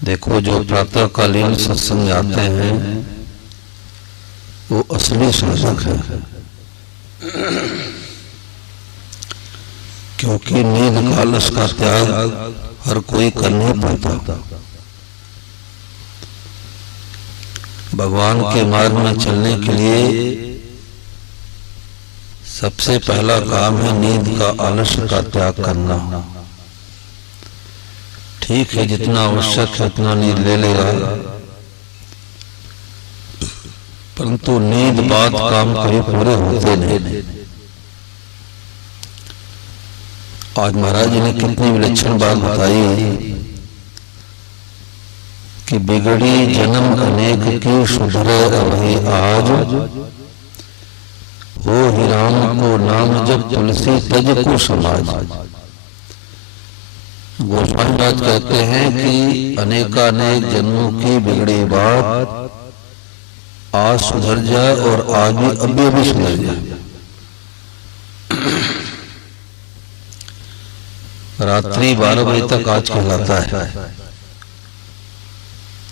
देखो, जो प्रातःकालीन सत्संग में आते हैं वो असली साधक है, क्योंकि नींद का आलस का त्याग हर कोई कर नहीं पाता। भगवान के मार्ग में चलने के लिए सबसे पहला काम है नींद का आलस का त्याग करना। ठीक है, जितना आवश्यक है उतना नींद ले लेगा, परंतु नींद बाद काम कभी पूरे होते नहीं। आज महाराज जी ने कितनी विलक्षण बात बताई कि बिगड़ी जन्म अनेक की सुधरे अभी आज, हो ही राम को नाम जब तुलसी तज को समाज। गोस्वामी महाराज कहते हैं कि अनेकानेक जन्मों की बिगड़ी बात आज सुधर जाए और आज भी अभी सुधर जाए। रात्रि 12 बजे तक आज कहलाता है,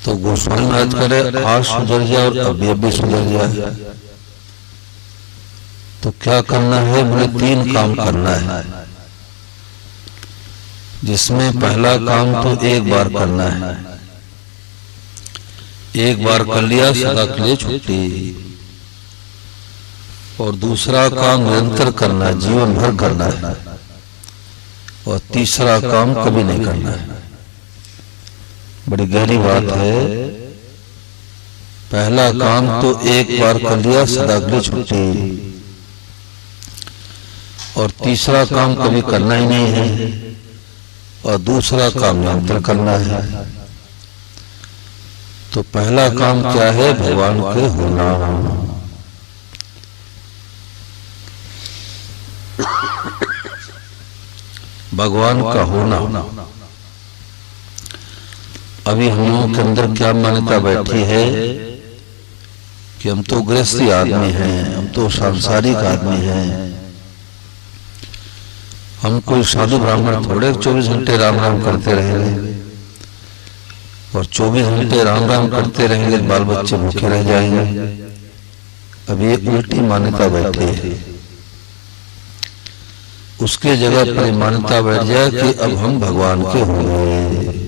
तो गोस्वामी महाराज करे आज सुधर जाए और अभी सुधर जाए। तो क्या करना है? बोले 3 काम करना है, जिसमें पहला काम तो एक बार करना है। एक बार कर लिया सदा के लिए छुट्टी। और दूसरा काम निरंतर करना है, जीवन भर करना है। और तीसरा काम कभी नहीं करना है। बड़ी गहरी बात है। पहला काम तो एक बार कर लिया सदा के लिए छुट्टी, और तीसरा काम कभी करना ही नहीं है, और दूसरा काम निरंतर करना है। तो पहला काम क्या है? भगवान के होना। भगवान का होना। अभी हम लोगों के अंदर क्या मान्यता बैठी है कि हम तो गृहस्थी आदमी हैं, हम तो सांसारिक आदमी हैं, हम कोई साधु ब्राह्मण थोड़े 24 घंटे राम राम करते रहेंगे, और 24 घंटे राम राम करते रहेंगे बाल बच्चे भूखे रह जाएंगे। अब ये उल्टी मान्यता बैठी है। उसके जगह पर मान्यता बैठ जाए कि अब हम भगवान के होंगे।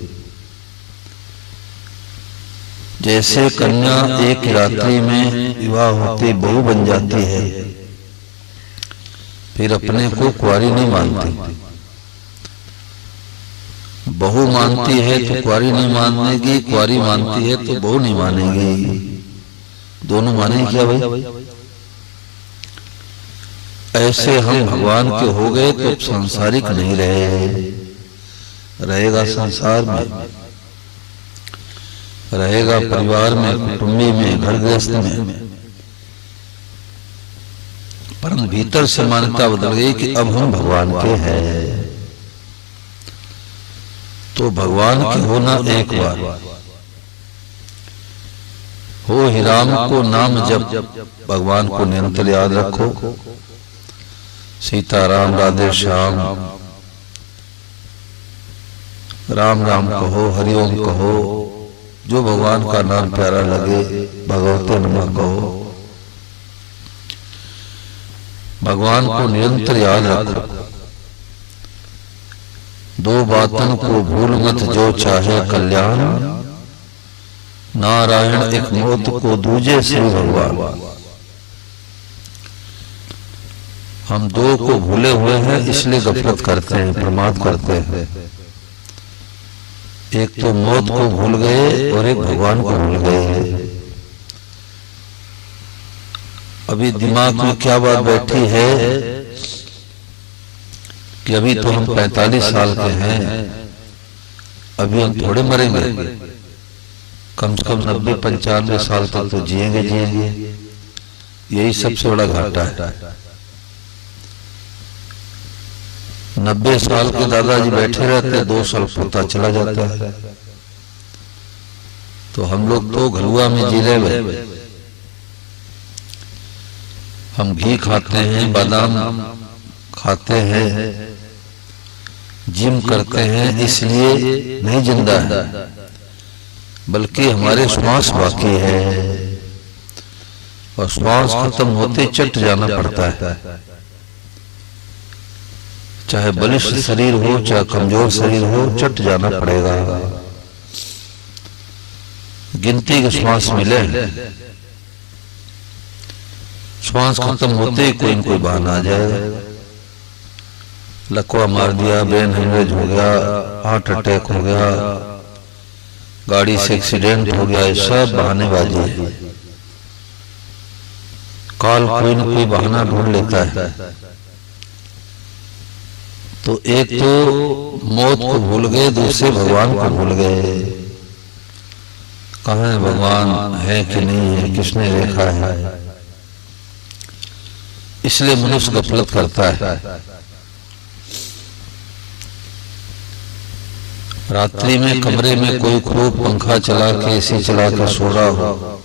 जैसे कन्या एक रात्रि में विवाह होते बहू बन जाती है, फिर अपने को कुंवारी नहीं मानती। बहू मानती है तो कुंवारी नहीं मानेगी, कुंवारी मानती है तो बहू नहीं मानेगी। दोनों मानेगी क्या भाई? ऐसे हम भगवान के हो गए तो सांसारिक नहीं रहे, रहेगा संसार में, रहेगा परिवार में, कुटुंबी में, घर गृहस्थ में। परंतु भीतर से मान्यता बदल गई कि अब हम भगवान के हैं। तो भगवान के होना एक बार हो ही राम को नाम जब, भगवान को निरंतर याद रखो। सीताराम राधे श्याम, राम राम कहो, हरिओम कहो, जो भगवान का नाम प्यारा लगे, भगवते नमः कहो। भगवान को निरंतर याद रखो। 2 बातों को भूल मत जो चाहे कल्याण, नारायण एक मौत को दूजे श्री भगवान। हम 2 को भूले हुए हैं, इसलिए गफलत करते हैं, प्रमाद करते हैं। एक तो मौत को भूल गए और एक भगवान को भूल गए। अभी दिमाग में क्या बात बैठी है कि अभी तो हम 45 साल के हैं, अभी हम थोड़े मरेंगे, कम से कम 90-95 साल तक तो जिएंगे। यही सबसे बड़ा घाटा है। 90 साल के दादाजी बैठे रहते, 2 साल पता चला जाता है। तो हम लोग तो घलुआ में जी रहे हैं। हम घी खाते हैं, बादाम खाते हैं, जिम करते हैं, इसलिए नहीं जिंदा है। बल्कि हमारे श्वास बाकी है, और श्वास खत्म होते चट जाना पड़ता है। चाहे बलिष्ठ शरीर हो चाहे कमजोर शरीर हो, चट जाना पड़ेगा। गिनती के श्वास मिले, श्वास खत्म होते ही कोई न कोई बहाना आ जाएगा। लकवा मार दिया, ब्रेन हेमरेज हो गया, हार्ट अटैक हो गया, गाड़ी से एक्सीडेंट हो गया, ये सब बहानेबाजी है। काल कोई न कोई बहाना ढूंढ लेता है। तो एक तो मौत को भूल गए, दूसरे भगवान को भूल गए। कहाँ है भगवान, है कि नहीं है, किसने देखा है? इसलिए मनुष्य गफलत करता है। रात्रि में कमरे में कोई खूब पंखा चला के एसी चला के सो रहा हो,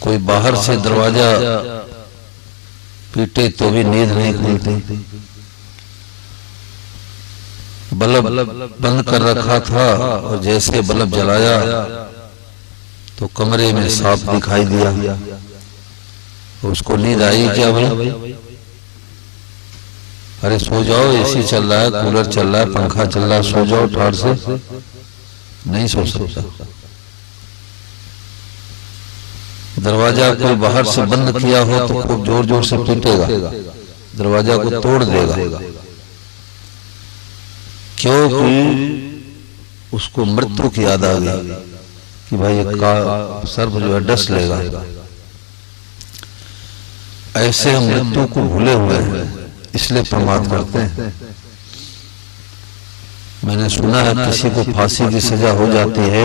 कोई बाहर से दरवाजा पीटे तो भी नींद नहीं खुलती। बल्ब बंद कर रखा था और जैसे बल्ब जलाया तो कमरे में सांप दिखाई दिया। उसको नींद आई क्या भाई? अरे सो जाओ, एसी चल रहा है, कूलर चल रहा है, पंखा चल रहा है, सो जाओ ठाड़ से। नहीं सो सकता। दरवाजा कोई बाहर से बंद किया हो तो खूब जोर जोर से पीटेगा, दरवाजा को तोड़ देगा, क्योंकि उसको मृत्यु की याद आ गई कि भाई ये सर्प जो है डस लेगा। ऐसे हम मृत्यु को भूले हुए हैं, इसलिए प्रमाद करते हैं। मैंने सुना है किसी को फांसी की सजा हो जाती है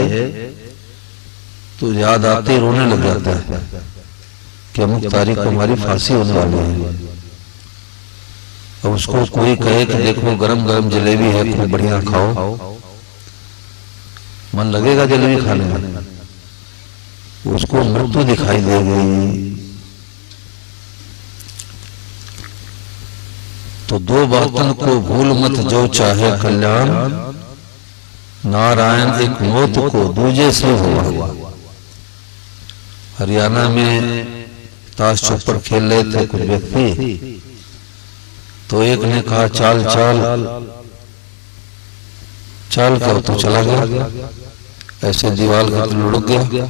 तो याद आते ही रोने लग जाता है कि अमुक तारीख को हमारी फांसी होने वाली है। अब उसको कोई कहे कि देखो गरम गरम जलेबी है, खूब बढ़िया खाओ, मन लगेगा जलेबी खाने में? उसको मृत्यु दिखाई दे गई। तो दो बातन को भूल मत जो चाहे कल्याण, नारायण एक मौत को दूजे से हुआ। हरियाणा में ताश चौपड़ खेल रहे थे कुछ व्यक्ति, तो एक ने कहा चाल चाल, चाल क्या? तो चला गया, ऐसे दीवार का लुढ़क गया।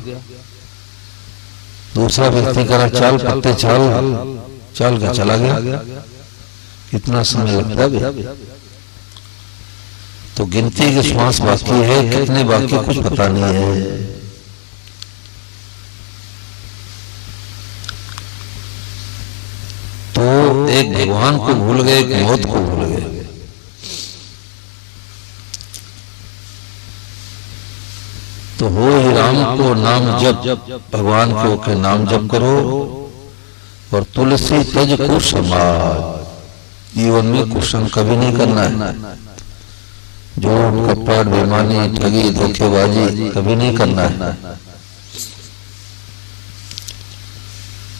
दूसरा व्यक्ति कहा चाल पत्ते चाल, चाल क्या? चला गया। कितना समय लगता है? तो गिनती के श्वास बाकी है, कितने बाकी कुछ पता नहीं है। तो एक भगवान को भूल गए, एक मौत को भूल गए। तो हो ही राम को नाम जप, भगवान को के नाम जप करो, और तुलसी तज को समाज। जीवन में कुशन कभी नहीं करना है। झूठ कपट बेईमानी ठगी धोखेबाजी कभी नहीं करना है।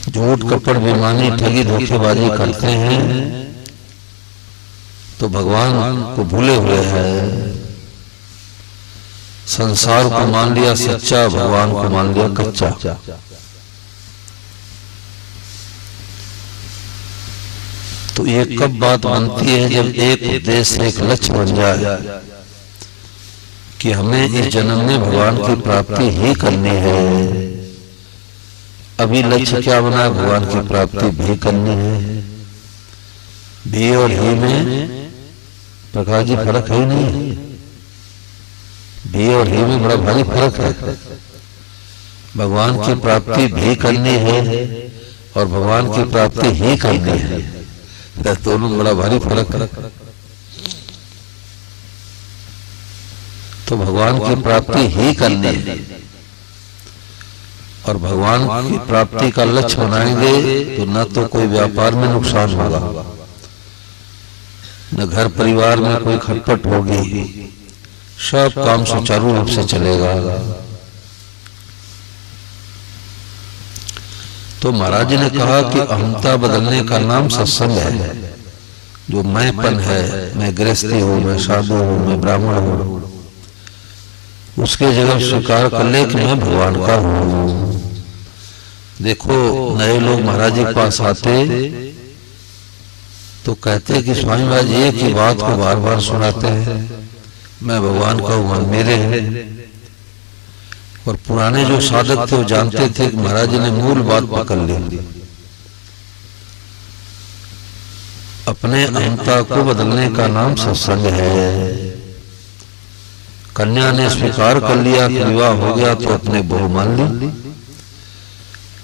झूठ कपट बेईमानी ठगी धोखेबाजी करते हैं तो भगवान को भूले हुए हैं। संसार को मान लिया सच्चा, भगवान को मान लिया कच्चा। तो ये कब बात बनती है? जब एक उद्देश्य एक लक्ष्य बन जाए कि हमें इस जन्म में भगवान की प्राप्ति ही करनी है। अभी लक्ष्य क्या बना है? भगवान की प्राप्ति भी करनी है। भी और ही में प्रकाश जी फर्क है ही नहीं। भी और ही में बड़ा भारी फर्क है। भगवान की प्राप्ति भी करनी है और भगवान की प्राप्ति ही करनी है, दोनों बड़ा भारी फर्क है। तो भगवान की प्राप्ति ही करनी है, और भगवान की प्राप्ति का लक्ष्य बनाएंगे तो न तो कोई व्यापार में नुकसान होगा, न घर परिवार में कोई खटपट होगी, सब काम सुचारू रूप से चलेगा। तो महाराज जी ने कहा कि अहंता बदलने का नाम सत्संग है। जो मैंपन है, मैं गृहस्थी हूं, मैं साधु हूं, मैं ब्राह्मण हूं, उसके जगह स्वीकार कर ले कि मैं भगवान का हूँ। देखो नए लोग महाराज जी के पास आते तो कहते कि स्वामी महाराज एक ही बात को बार बार सुनाते हैं, मैं भगवान का हूँ, मेरे हैं। और पुराने जो साधक थे वो जानते थे कि महाराज जी ने मूल बात पकड़ ली। अपने अहंता को बदलने का नाम सत्संग है। कन्या ने स्वीकार कर लिया कि विवाह हो गया तो अपने बहू मान ली।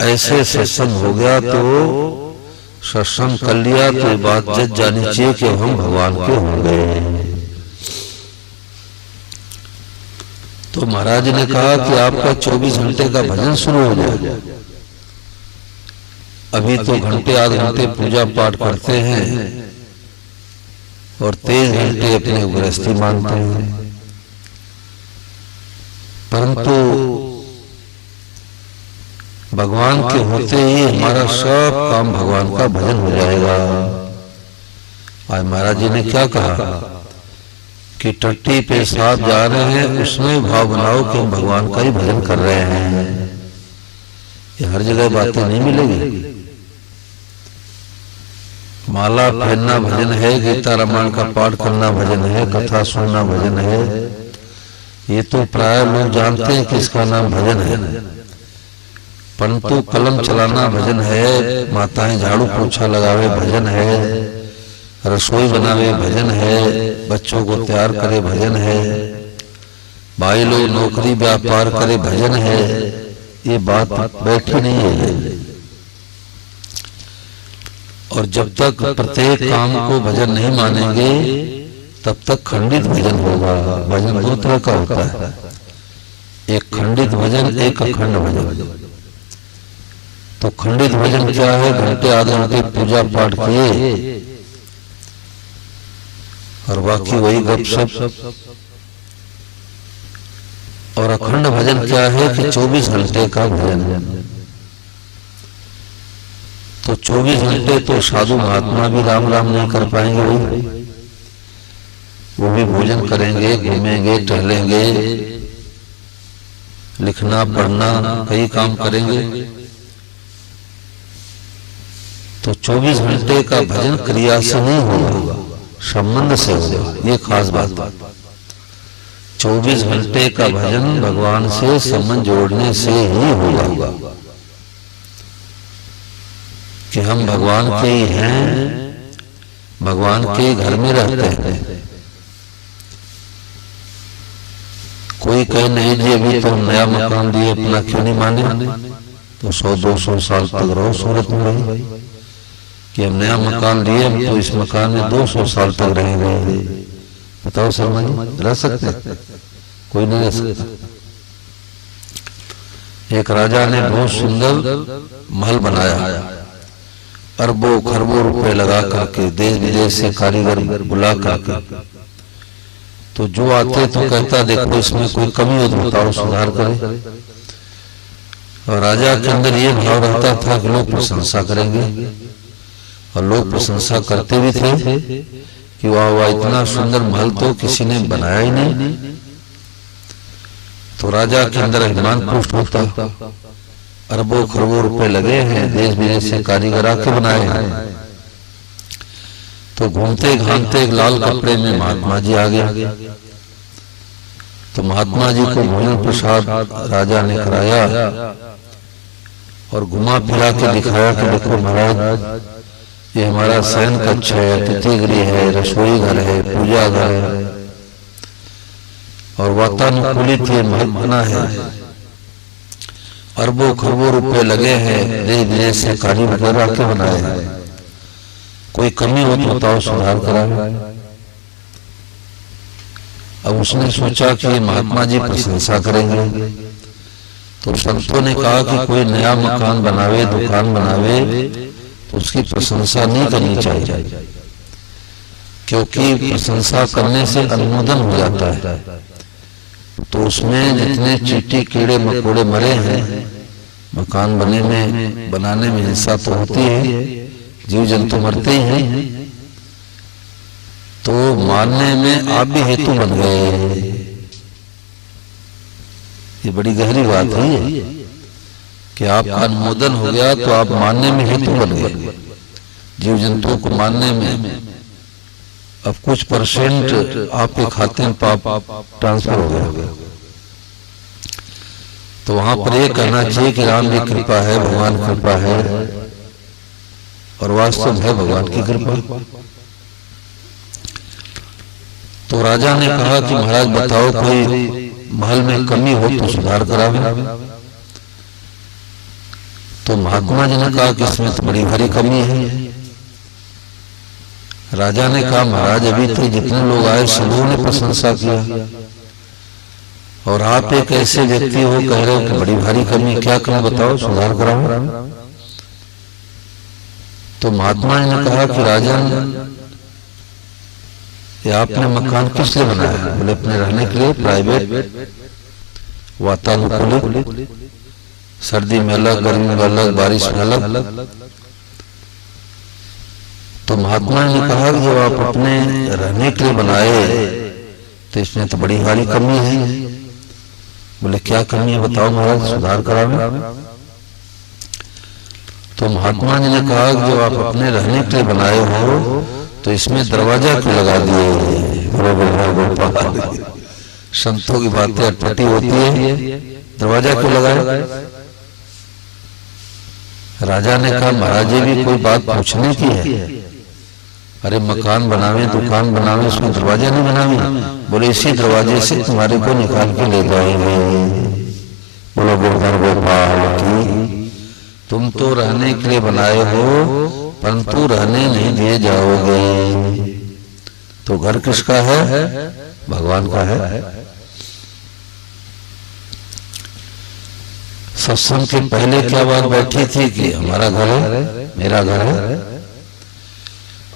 ऐसे सत्संग हो गया तो सत्संग कर लिया तो ये बात जज जानी चाहिए कि हम भगवान के हो गए। तो महाराज ने कहा कि आपका 24 घंटे का भजन शुरू हो जाए। अभी तो घंटे आधे घंटे पूजा पाठ करते हैं और 23 घंटे अपने गृहस्थी मानते हैं, परंतु भगवान के होते ही हमारा सब काम भगवान का भजन हो जाएगा। आज महाराज जी ने क्या कहा कि टट्टी पे सांप जा रहे हैं, उसमें भाव बनाओ कि हम भगवान का ही भजन कर रहे हैं। ये हर जगह बातें नहीं मिलेगी। माला पहनना भजन है, गीता रामायण का पाठ करना भजन है, कथा सुनना भजन है। ये तो प्राय लोग जानते हैं कि इसका नाम भजन है, परंतु कलम चलाना भजन है, माताएं झाड़ू पोछा लगावे भजन है, रसोई बनावे भजन है, बच्चों को तैयार करे भजन है, भाई लोग नौकरी व्यापार करे भजन है। ये बात बैठी नहीं है। और जब तक प्रत्येक काम को भजन नहीं मानेंगे तब तक खंडित भजन होगा। भजन दो तरह का होता है, एक खंडित भजन, एक अखंड भजन। तो खंडित भजन क्या है? घंटे आधे घंटे पूजा पाठ किए और बाकी वही गपशप। और अखंड भजन क्या है कि 24 घंटे का भजन। तो 24 घंटे तो साधु महात्मा भी राम राम नहीं कर पाएंगे, वो भी भोजन करेंगे, घूमेंगे, टहलेंगे, लिखना पढ़ना कई काम करेंगे। तो 24 घंटे का भजन क्रिया से नहीं होगा, संबंध से होगा। ये खास बात है। 24 घंटे का भजन भगवान से संबंध जोड़ने से ही होगा कि हम भगवान के ही हैं, भगवान के घर में रहते हैं। कोई कहे नहीं जी अभी तो नया मकान दिए, अपना क्यों नहीं माने? तो 100-200 साल तक रहो सूरत में रही कि हम नया मकान लिए, हम तो इस मकान में 200 साल तक रहेंगे। बताओ शर्मा जी, रह सकते? कोई नहीं रह सकता। एक राजा ने बहुत सुंदर महल बनाया, अरबों खरबों रुपए लगा करके, देश विदेश से कारीगर बुला करके। तो जो आते तो कहता देखो इसमें कोई कमी हो तो बताओ, सुधार करे। और राजा के अंदर ये भाव रहता था कि लोग प्रशंसा करेंगे, और लोग प्रशंसा करते भी थे कि वाह वाह इतना सुंदर महल तो किसी ने बनाया ही नहीं। तो राजा के अंदर अभिमान पुष्ट होता, अरबों खरबों रुपए लगे हैं, देश विदेश से कारीगर आके बनाए हैं। तो घूमते घामते एक लाल कपड़े में महात्मा जी आ गया। तो महात्मा जी को भोजन प्रसाद राजा ने कराया और घुमा फिरा के दिखाया कि देखो महाराज ये हमारा शयन कक्ष है, अतिथि गृह है, रसोई घर है, पूजा घर है, और वातानुकूलित ये महल बना है। अरबों खरबों रुपए लगे हैं, देश विदेश से कारीगर आके बनाए हैं। कोई कमी हो तो बताओ, सुधार कराए। अब उसने सोचा कि महात्मा जी प्रशंसा करेंगे। तो संतों ने कहा कि कोई नया मकान बनावे, दुकान बनावे तो उसकी प्रशंसा नहीं करनी चाहिए, क्योंकि प्रशंसा करने से अनुमोदन हो जाता है। तो उसमें जितने चींटी कीड़े मकोड़े मरे हैं, मकान बनाने में हिंसा तो होती है, जीव जंतु मरते ही हैं, तो मारने में आप भी हेतु बन गए। ये बड़ी गहरी बात है ये, कि आपका अनुमोदन हो गया तो आप मानने में हेतु बन गए। जीव जंतुओं को मानने में अब कुछ परसेंट आपके खाते में पाप ट्रांसफर हो गया। तो वहां पर ये कहना चाहिए कि राम की कृपा है, भगवान की कृपा है, और वास्तव है भगवान की कृपा। तो राजा ने कहा कि महाराज बताओ कोई महल में कमी हो तो सुधार करावे। तो महात्मा जी ने कहा कि इसमें तो बड़ी भारी कमी है। राजा ने कहा महाराज अभी तो जितने लोग आए सबों ने प्रशंसा किया, और आप एक ऐसे व्यक्ति हो कह रहे हो कि बड़ी भारी कमी, क्या करें बताओ, सुधार कराओ। तो महात्मा जी ने कहा कि राजन ये आपने मकान किस लिए बनाया? बोले अपने रहने के लिए, प्राइवेट, वातानुकूलित, सर्दी में अलग, गर्मी में अलग, बारिश में अलग। तो महात्मा ने कहा कि जब आप अपने रहने के लिए बनाए तो इसमें तो बड़ी भारी कमी है। बोले क्या कमी है बताओ महाराज, सुधार करावे। तो महात्मा जी ने कहा कि जब आप अपने रहने के लिए बनाए हो तो इसमें दरवाजा क्यों लगा दिए? बरोबर, संतों की बातें अटपटी होती है, दरवाजा क्यों लगाए? राजा ने कहा महाराज ये भी कोई बात पूछने की है? अरे मकान बनावे, दुकान बनावे, उसमें दरवाजा नहीं बनावे? बोले इसी दरवाजे से तुम्हारे को निकाल के ले जाएंगे। बोलो गोवर्धन गोपाल की। तुम तो रहने के लिए बनाए हो परंतु रहने नहीं दिए जाओगे। तो घर किसका है? भगवान का है। सत्संग के पहले क्या बात बैठी थी कि हमारा घर है, मेरा घर है।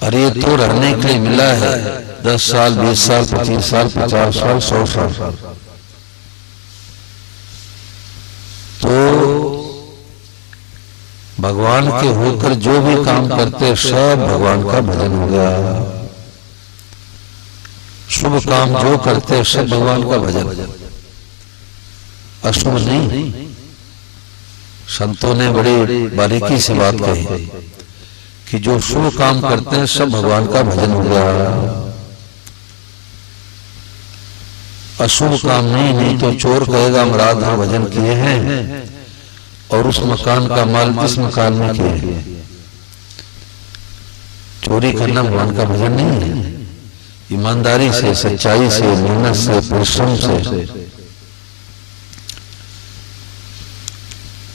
अरे ये तो रहने के लिए मिला है 10 साल, 20 साल, 25 साल, 50 साल, 100 साल। तो भगवान के होकर जो भी काम करते सब भगवान का भजन हो गया। शुभ काम जो करते सब भगवान का भजन, अशुभ नहीं। संतों ने बड़ी बारीकी से बात कही कि जो शुभ काम करते हैं सब भगवान का भजन हो गया। अशुभ काम नहीं तो चोर कहेगा हम रात भर भजन किए हैं और उस मकान का माल इस मकान में किए। चोरी करना भगवान का भजन नहीं है। ईमानदारी से, सच्चाई से, मेहनत से, परिश्रम से,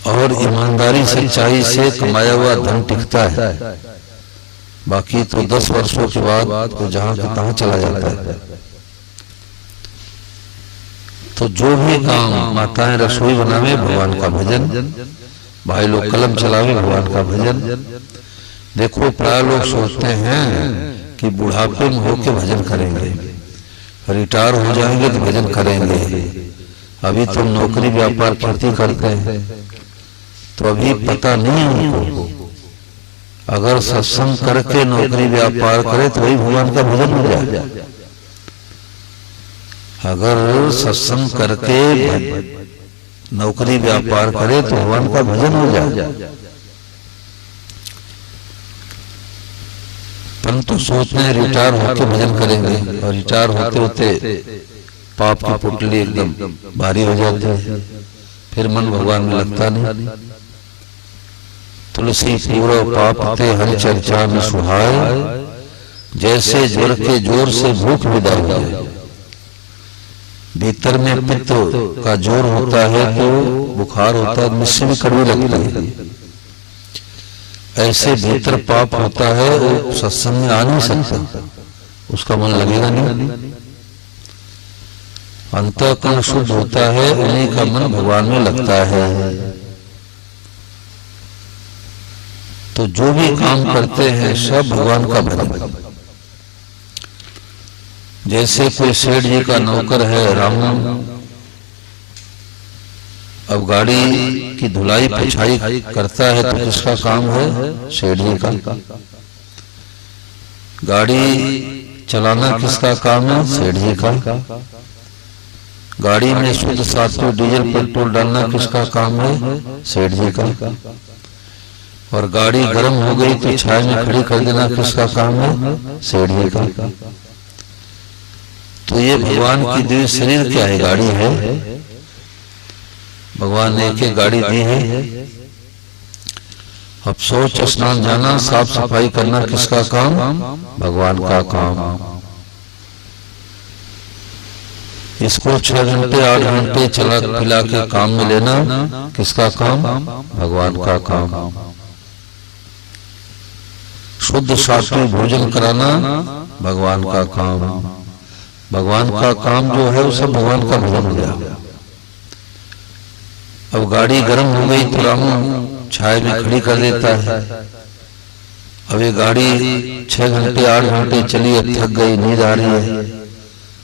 और ईमानदारी सच्चाई से कमाया हुआ धन टिकता है। बाकी तो 10 वर्षों के बाद तो जहां का तहां चला जाता है। तो जो भी काम, माताएं रसोई बनावे भगवान का भजन, भाई लोग कलम चलावे भगवान का भजन। देखो प्राय लोग सोचते हैं कि बुढ़ापे में होके भजन करेंगे, रिटायर हो जाएंगे तो भजन करेंगे। अभी तो नौकरी व्यापार खेती करते हैं तो अभी पता नहीं उनको। अगर सत्संग करके नौकरी व्यापार करे तो वही भगवान का भजन हो जाए। अगर सत्संग करके नौकरी व्यापार करे तो भगवान का भजन हो जाए। परंतु सोचते हैं रिटायर होकर भजन करेंगे, और रिटायर होते होते पाप की पुतली एकदम भारी हो जाती है, फिर मन भगवान में लगता नहीं। तुलसी पूर्व पाप ते हरि चर्चा में सुहाए, जैसे ज्वर के जोर से भूख विदा हो जाए। भीतर में पित्त का जोर होता है तो बुखार होता है, मुझसे भी कड़वी लगती है। ऐसे भीतर पाप होता है वो सत्संग में आ नहीं सकता, उसका मन लगेगा नहीं। अंतःकरण शुद्ध होता है, उन्हीं का मन भगवान में लगता है। तो जो भी काम करते हैं सब भगवान का भजन। जैसे कोई सेठ जी का नौकर है रामू, अब गाड़ी की धुलाई पुछाई करता है तो किसका काम है? सेठ जी का। गाड़ी चलाना किसका काम है? सेठ जी का। गाड़ी में शुद्ध सात्विक डीजल पेट्रोल डालना किसका काम है? सेठ जी का। और गाड़ी गर्म हो गई तो छाया में खड़ी कर देना किसका काम है? सेठ जी का। तो ये भगवान की दिव्य शरीर क्या है? गाड़ी है। भगवान ने एक गाड़ी दी है। अब शौच स्नान जाना साफ सफाई करना किसका काम? भगवान का काम। इसको 6 घंटे 8 घंटे चला पिला के काम में लेना किसका काम? भगवान का काम। शुद्ध सात्विक भोजन कराना भगवान का काम। भगवान का काम जो है वो सब भगवान का भजन हो गया। अब गाड़ी गर्म हो गई तो राम छाया में खड़ी कर देता है। अब ये गाड़ी 6 घंटे 8 घंटे चली, अब थक गई, नींद आ रही है,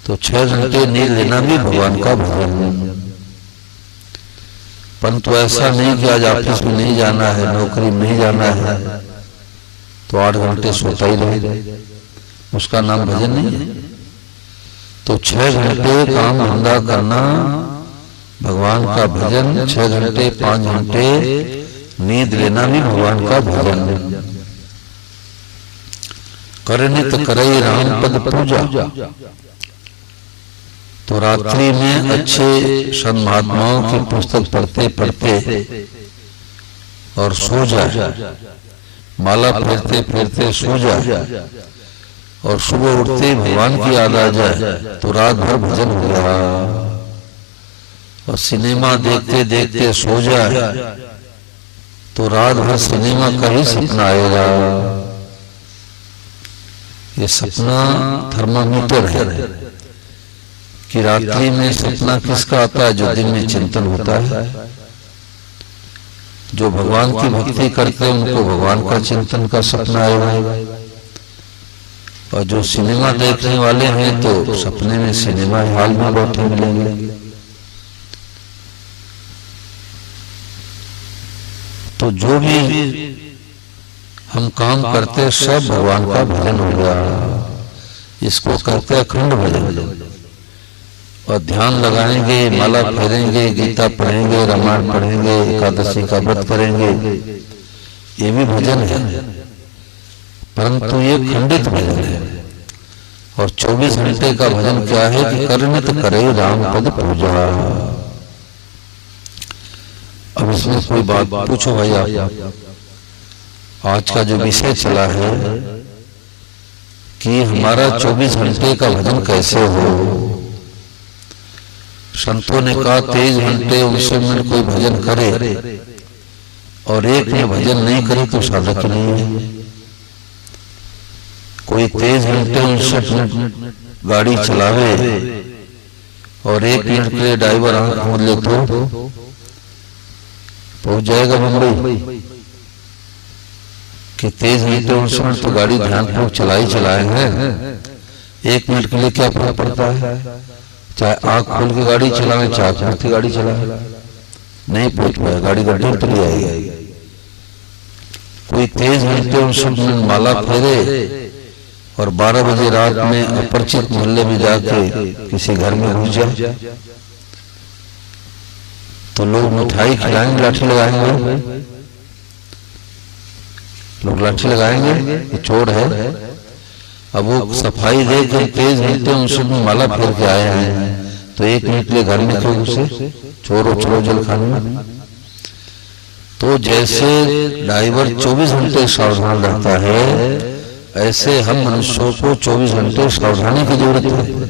तो 6 घंटे नींद लेना भी भगवान का भजन है। परंतु ऐसा नहीं कि आज ऑफिस में नहीं जाना है, नौकरी में नहीं जाना है, तो 8 घंटे सोता ही रहे, उसका नाम भजन नहीं है। तो 6 घंटे काम धंधा करना भगवान का भजन, 6 घंटे 5 घंटे नींद लेना भी भगवान का भजन है। करनित करई राम पद पूजा। तो रात्रि में अच्छे संत महात्माओं की पुस्तक पढ़ते पढ़ते और सो जाए, माला फेरते फेरते सो जाए और सुबह उठते भगवान की याद आ जाए तो रात भर भजन हो गया। और सिनेमा देखते देखते सो जाए तो रात भर सिनेमा का ही सपना आएगा। ये सपना थर्मामीटर है कि रात्रि में सपना किसका आता है? जो दिन में चिंतन होता है। जो भगवान की भक्ति करते हैं उनको भगवान का चिंतन का सपना आएगा। और जो सिनेमा देखने वाले हैं तो सपने में सिनेमा हॉल में बैठे मिलेंगे। तो जो भी हम काम करते सब भगवान का भजन हो गया। इसको कहते हैं अखंड भजन। और ध्यान लगाएंगे, माला फेरेंगे, गीता पढ़ेंगे, रामायण पढ़ेंगे, एकादशी का व्रत करेंगे, ये भी भजन है। परंतु ये खंडित भजन है। और 24 घंटे का भजन क्या है कि करनित करे राम पद पूजा। अब इसमें कोई बात पूछो भाई आप। आज का जो विषय चला है कि हमारा 24 घंटे का भजन कैसे हो। संतों ने कहा 23 घंटे 19 मिनट कोई भजन करे और एक में भजन नहीं करे तो साधक नहीं है। कोई 23 घंटे 59 मिनट गाड़ी चलावे और 1 मिनट के लिए ड्राइवर आंख मूंद ले तो पहुंच जाएगा मुंबई। कि 23 घंटे 19 मिनट तो गाड़ी ध्यानपूर्वक चलाएंगे, 1 मिनट के लिए क्या फर्क पड़ता है? चाहे आंख खोल के गाड़ी चलावे, चाहे आंख की गाड़ी चलावे, नहीं पहुंच पाए, गाड़ी गड्ढे में चली आएगी। कोई 23 घंटे 19 मिनट माला फेरे और 12 बजे रात में अपरिचित मोहल्ले में जाके किसी घर में घुस जाए तो लोग मिठाई खिलाएंगे, लाठी लगाएंगे, लोग लाठी लगाएंगे, ये चोर है। अब वो सफाई दे के 23 घंटे उनसे माला फेर के आए हैं तो 1 मिनट लिए घर में क्यों घुसे? चोरो चोरो जल खाने। तो जैसे ड्राइवर 24 घंटे सावधान रहता है, ऐसे हम मनुष्यों को 24 घंटे सावधानी की जरूरत है।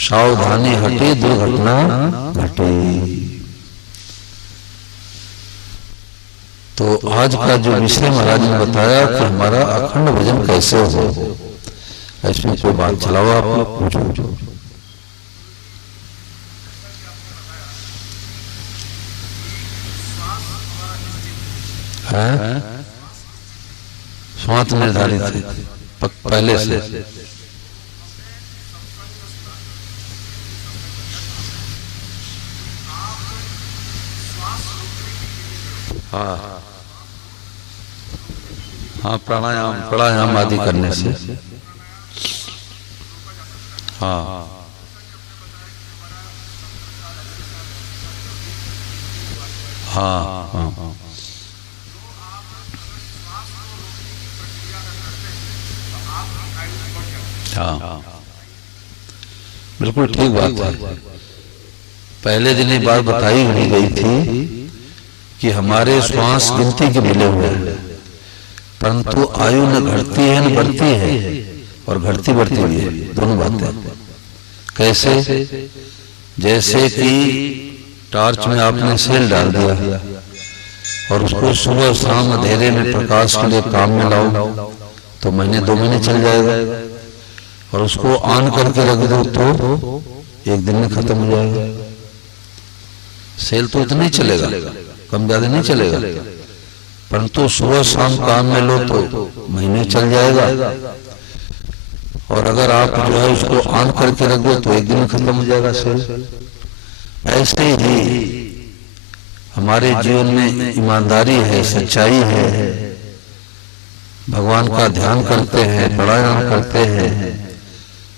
सावधानी हटे दुर्घटना घटे। तो आज का जो विषय महाराज ने बताया कि हमारा अखंड भजन कैसे हो, इसमें कोई बात चलाओ आप लोग पूछो। स्वांत निर्धारित है पहले से। हाँ हाँ, प्राणायाम आदि करने से। हाँ हाँ हाँ हाँ, बिल्कुल ठीक बात है। पहले दिन ये बात बताई हुई गई थी कि हमारे श्वास गिनती के मिले हुए हैं, परंतु आयु न घटती है न बढ़ती है, और घटती बढ़ती भी है, दोनों बातें। कैसे? जैसे कि टॉर्च में आपने सेल डाल दिया और उसको सुबह शाम अंधेरे में प्रकाश के लिए काम में लाओ तो महीने 2 महीने चल जाएगा, और उसको ऑन करके रख दो तो 1 दिन में खत्म हो जाएगा। सेल तो इतना ही चलेगा, कम ज्यादा नहीं चलेगा, परंतु सुबह शाम काम में लो तो महीने चल जाएगा, और अगर आप जो है उसको ऑन करके रख दो तो 1 दिन में खत्म हो जाएगा सेल। ऐसे ही हमारे जीवन में ईमानदारी है, सच्चाई है, भगवान का ध्यान करते हैं, प्राणायाम करते हैं,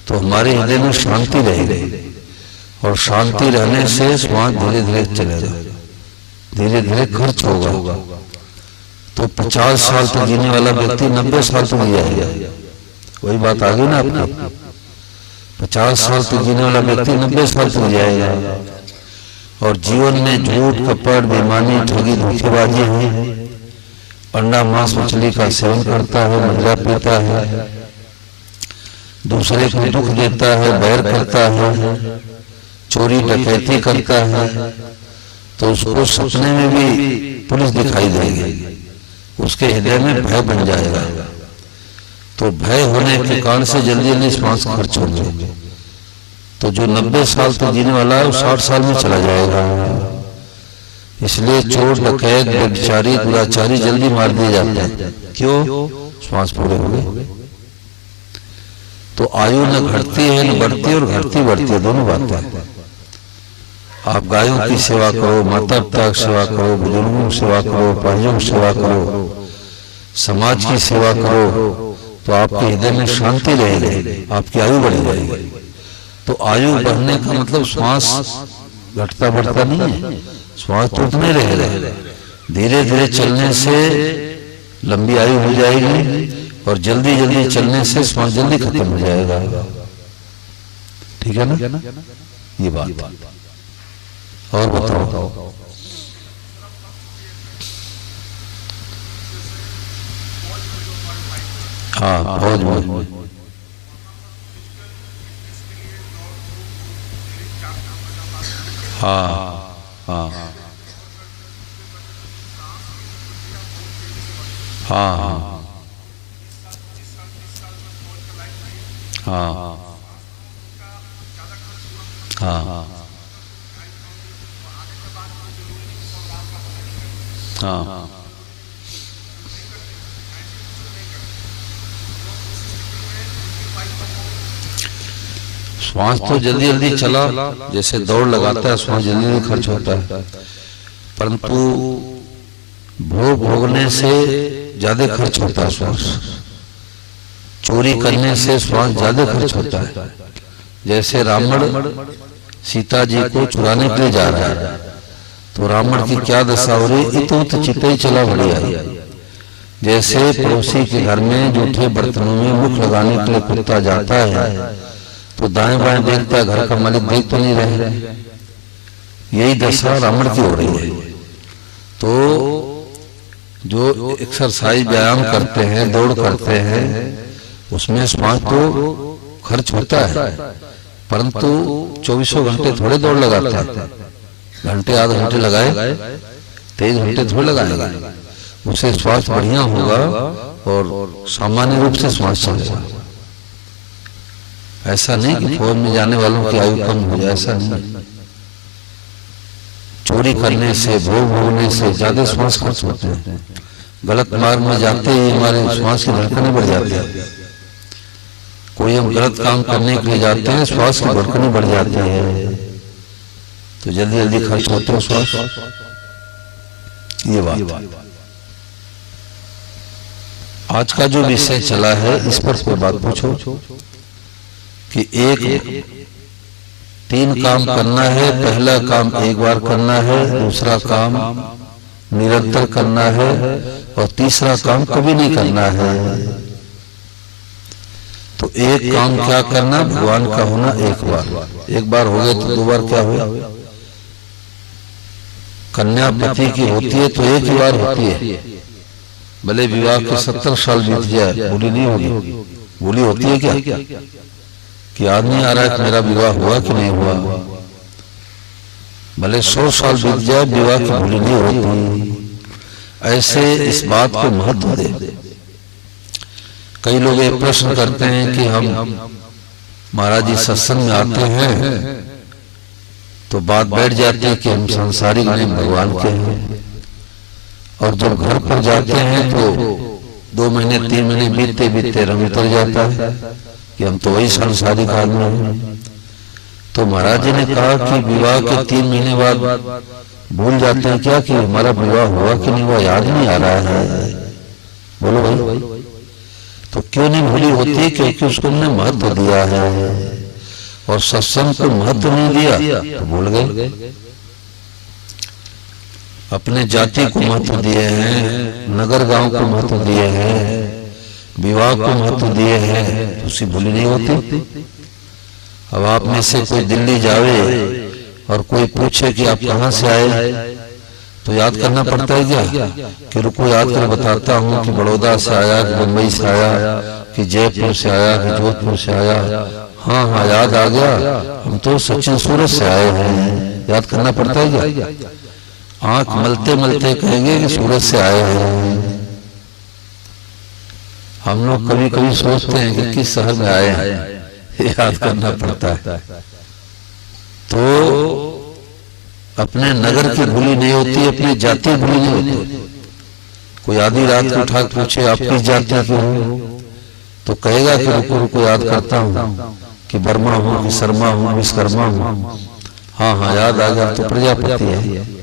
तो हमारे हृदय में शांति रहेगी, और शांति रहने से श्वास धीरे धीरे चलेगा, धीरे धीरे खर्च होगा। तो 50 साल तक जीने वाला व्यक्ति 90 साल तक जी जाएगा। वही बात आ गई ना आपकी, 50 साल तक जीने वाला व्यक्ति 90 साल तक जाएगा। और जीवन में झूठ, कपट, बेईमानी, ठगी, धोखेबाजी है, अंडा, मांस, मछली का सेवन करता है, मदिरा पीता है, दूसरे को दुख देता है, बैर करता है, चोरी डकैती करता है, तो उसको सपने में भी पुलिस दिखाई देगी, उसके हृदय में भय बन जाएगा। तो भय होने के कारण से जल्दी जल्दी श्वास खर्च होंगे। तो जो 90 साल तक जीने वाला है वो 60 साल में चला जाएगा। इसलिए चोर, डकैत, व्यभिचारी, दुराचारी जल्दी मार दिए जाते हैं। क्यों? श्वास पूरे हो गए। तो आयु न घटती है न बढ़ती है, और घटती बढ़ती है, दोनों बातें हैं। आप गायों की सेवा करो, माता पिता की सेवा करो, बुजुर्गों की सेवा करो, परिजनों की सेवा करो, समाज की सेवा करो, तो आपके हृदय में शांति रहेगी, आपकी आयु बढ़ जाएगी। तो आयु बढ़ने का मतलब श्वास घटता बढ़ता नहीं है, श्वास तो उतना ही रहेगा। धीरे धीरे चलने से लंबी आयु हो जाएगी, और जल्दी जल्दी चलने से श्वास जल्दी खत्म हो जाएगा। ठीक है ना? ये बात। और बताओ। हाँ, फौज में। हाँ हाँ हाँ हाँ हाँ हाँ, श्वास तो जल्दी जल्दी चला, जैसे दौड़ लगाता है श्वास जल्दी जल्दी खर्च होता है, परंतु भोग भोगने से ज्यादा खर्च होता है श्वास। चोरी करने से श्वास ज्यादा खर्च होता है। जैसे रावण सीता जी को चुराने के लिए जा रहा है, तो रावण की क्या दशा हो रही, इतुत चिते चला बढ़िया। जैसे पड़ोसी के घर में जूठे बर्तनों में मुख लगाने के लिए कुत्ता जाता है, तो दाएं बाएं देखता है, घर का मालिक देख तो नहीं रहे। यही दशा रावण की हो रही है। तो जो एक्सरसाइज, व्यायाम करते हैं, दौड़ करते हैं, उसमें श्वास तो खर्च होता है, परंतु 24 घंटे थोड़े दौड़ लगाता है। घंटे आधे घंटे लगाए, 23 घंटे थोड़े लगाएगा, उससे श्वास बढ़िया होगा और सामान्य रूप से श्वास चलेगा। ऐसा नहीं कि फौज में जाने वालों की आयु कम हो जाए, ऐसा नहीं। चोरी करने से, भोग भोगने से ज्यादा श्वास खर्च होते हैं। गलत मार्ग में जाते ही हमारे श्वास की धड़कनें बढ़ जाती है। कोई हम गलत काम करने के लिए जाते हैं, श्वास की धड़कनें बढ़ जाती है, तो जल्दी जल्दी खर्च होते हैं श्वास। ये बात। आज का जो विषय चला है, इस पर कोई बात पूछो कि 3 काम करना है। पहला काम एक बार करना है, दूसरा काम निरंतर करना है, और तीसरा काम कभी नहीं करना है। तो एक काम क्या करना, भगवान का होना एक बार हो गया तो दो बार क्या हुआ। कन्या पति की होती है तो एक ही बार होती है, भले विवाह के 70 साल बीत जाए, भूली नहीं होगी। भूली होती है क्या कि आदमी आ रहा है कि मेरा विवाह हुआ कि नहीं हुआ। भले 100 साल बीत जाए, विवाह की भूली नहीं होती। ऐसे इस बात को महत्व दे। कई लोग ये प्रश्न करते हैं कि हम महाराज जी सत्संग में आते हैं तो बात बैठ जाती है कि हम सांसारिक नहीं भगवान के हैं, और जब घर पर जाते हैं तो 2 महीने 3 महीने बीतते बीतते रंग उतर जाता है कि हम तो वही सांसारिक आदमी हैं। तो महाराज जी ने कहा कि विवाह के 3 महीने बाद भूल जाते हैं क्या कि हमारा विवाह हुआ कि नहीं हुआ, याद नहीं आ रहा है। बोलो भाई, तो क्यों नहीं भूली होती? क्योंकि उसको हमने महत्व दिया है, और सत्संग को महत्व नहीं दिया तो भूल गए। अपने जाति को महत्व दिए हैं, नगर गांव को महत्व दिए हैं, विवाह को महत्व दिए हैं, तो उसी भूली नहीं होती। अब आप में से कोई दिल्ली जावे और कोई पूछे कि आप कहाँ से आए, तो याद करना पड़ता है क्या कि रुको याद कर बताता हूँ कि बड़ौदा से आया, कि मुंबई से आया, कि जयपुर से आया, कि जोधपुर से आया। हाँ हाँ याद आ गया, हम तो सचिन सूरत से आए हैं। याद करना पड़ता है क्या? आंख मलते मलते कहेंगे कि सूरत से आए हैं। हम लोग कभी कभी सोचते हैं कि किस शहर में आए हैं, याद करना पड़ता है। तो अपने नगर की भूली नहीं होती, अपनी जाति भूली नहीं होती। कोई आधी रात को उठा पूछे आप किस जाति के हो, तो कहेगा कि रुको रुको याद करता हूँ कि वर्मा हूँ, कि शर्मा हूँ, विश्वकर्मा हूँ। हाँ हाँ याद आ गया, तो प्रजापति है।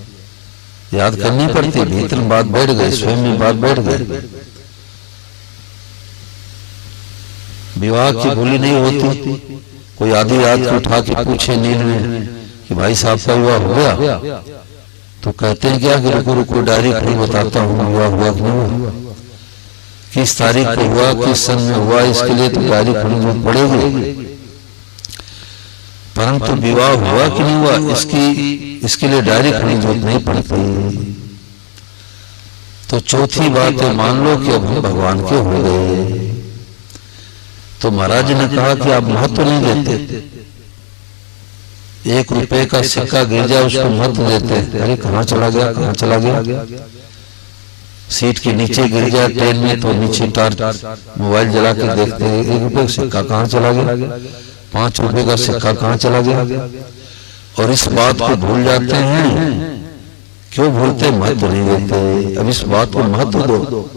याद करनी पड़ती, भीतर बात बैठ गई, स्वयं में बात बैठ गई। विवाह की भूली नहीं होती। कोई आधी रात को उठा के पूछे नींद में कि भाई साहब का विवाह हो गया, तो कहते हैं क्या कि रुको रुको डायरी खोल बताता हूँ विवाह हुआ कि नहीं हुआ, किस तारीख को हुआ, किस सन में हुआ, इसके लिए तो डायरी खोलनी पड़ेगी। परंतु विवाह हुआ कि नहीं हुआ इसके लिए डायरी खोलने की जरूरत नहीं पड़ती। तो चौथी बात है, मान लो कि अब हम भगवान के हो गए। तो महाराज जी ने कहा कि आप महत्व नहीं देते। 1 रुपए का सिक्का गिर जाए उसको महत्व देते, अरे कहाँ चला गया, कहाँ चला गया। सीट के नीचे गिर जाए ट्रेन में तो नीचे टार्च मोबाइल जला के देखते हैं 1 रुपए का सिक्का कहाँ चला गया, 5 रुपए का सिक्का कहाँ चला गया। और इस बात को भूल जाते हैं। क्यों भूलते? महत्व नहीं देते। अब इस बात को महत्व दो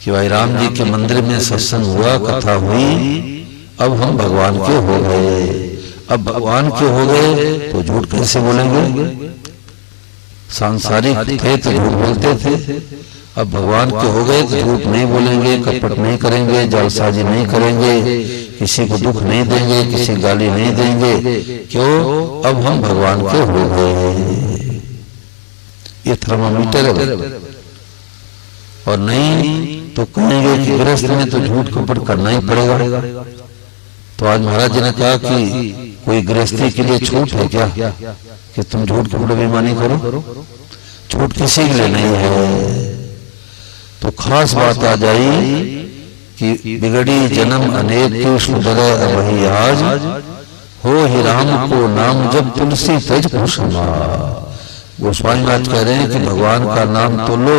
कि भाई राम जी के मंदिर में सत्संग हुआ, कथा हुई, अब हम भगवान के हो गए। अब भगवान के हो गए तो झूठ कैसे बोलेंगे? सांसारिक थे तो झूठ बोलते थे, अब भगवान के हो गए तो झूठ नहीं बोलेंगे, कपट नहीं करेंगे, जालसाजी नहीं करेंगे, किसी को दुख नहीं देंगे, किसी गाली नहीं देंगे। क्यों? अब हम भगवान के हो गए। ये थर्मामीटर है। और नहीं तो कहेंगे कि गृहस्थ में तो झूठ कपट करना ही पड़ेगा। तो आज महाराज जी ने कहा कि कोई गृहस्थी के लिए छूट है क्या कि तुम झूठ कपट बेईमानी करो? छूट किसी के लिए नहीं है। तो खास बात आ जाई कि बिगड़ी जन्म अनेक कृष्ण डरे वही आज, हो ही राम को नाम जब तुलसी तेज कुसुमा। गोस्वामी महाराज कह रहे हैं कि भगवान का नाम तो लो,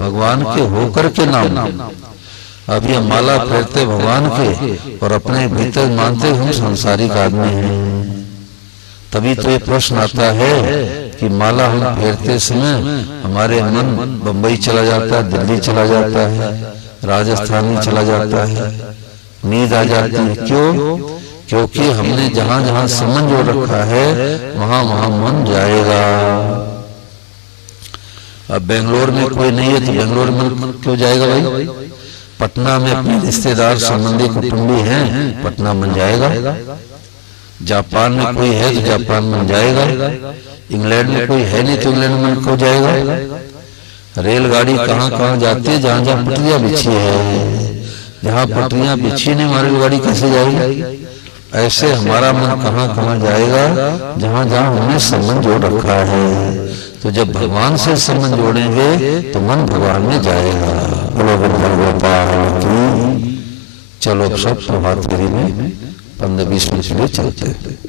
भगवान के होकर के नाम। अब ये माला फेरते भगवान के और अपने भीतर मानते हम सांसारिक आदमी हैं। तभी तो ये प्रश्न आता है कि माला हम फेरते समय हमारे मन बंबई चला जाता है, दिल्ली चला जाता है, राजस्थान में चला जाता है, नींद आ जाती है। क्यों? क्योंकि हमने जहां जहां संबंध जोड़ रखा है वहां वहां मन जाएगा। अब बेंगलोर में कोई नहीं है तो बेंगलोर में क्यों जाएगा भाई? पटना में अपने रिश्तेदार संबंधी कुटुंबी हैं, पटना मन जाएगा। जापान में कोई है तो जापान मन जाएगा। इंग्लैंड में कोई है नहीं तो इंग्लैंड मन क्यों जाएगा? रेलगाड़ी कहाँ कहाँ जाती है, जहाँ जहाँ पटरियां बिछी है। जहाँ पटरियां बिछी नहीं वहां रेलगाड़ी कैसे जाएगी? ऐसे हमारा मन कहाँ कहाँ जाएगा, जहाँ जहाँ हमने संबंध जोड़ रखा है। तो जब भगवान से संबंध जोड़ेंगे तो मन भगवान में जाएगा। बोलो गोपाल की। चलो अब सब प्रभात फेरी में 15-20 मिनट के लिए चलते हैं।